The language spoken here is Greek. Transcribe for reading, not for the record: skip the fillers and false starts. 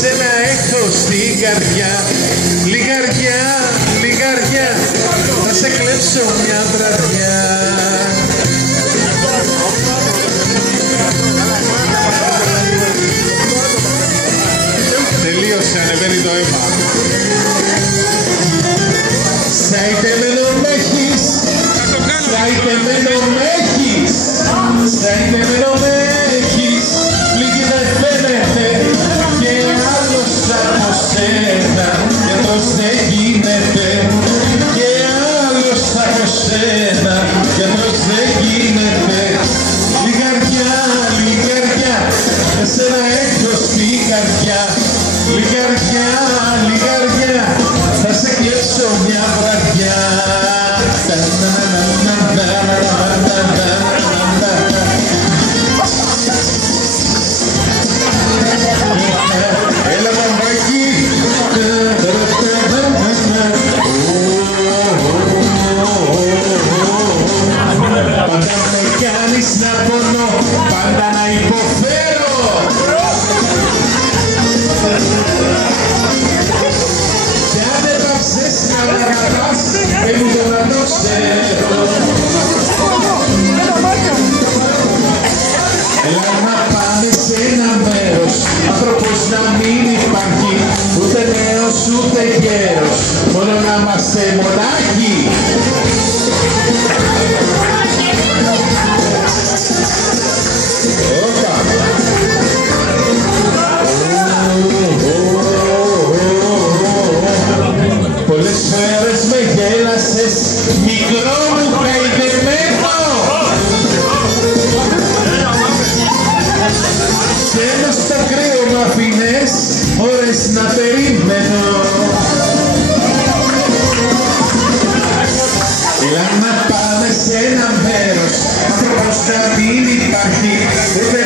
εσένα έχω στην καρδιά. Λιγαριά, λιγαριά, θα σε κλέψω μια βραδιά. Τελείωσε, ανεβαίνει το αίμα. Σαϊτεμένο μ' έχεις, σαϊτεμένο μ' έχεις, σαϊτεμένο μ' έχεις, λίγη δεν φαίνεται και άλλος από σένα, γιατρός δεν γίνεται, και άλλος από σένα, γιατρός δεν γίνεται. Λιγαριά, λιγαριά, εσένα έχω στην καρδιά. Λιγαριά, λιγαριά, θα σε κλέψω μια βραδιά. Έλα μαμπάκι. Πάντα με κάνεις να πονώ, πάντα να υποφέρω. Κι αν δεν πάψες να μ' αγαπάς, δεν μου το να το ξέρω. Έλα να πάμε σε ένα μέρος, άνθρωπος να μην υπάρχει, ούτε νέος ούτε γέρος, μόνο να είμαστε μονάχοι. Πολλές φορές με γέλασες, μικρό μου καηδεμένο, και μες στο κρύο μ' αφήνες ώρες να περιμένω. Έλα να πάμε σε ένα μέρος, άνθρωπος να μην υπάρχει, ούτε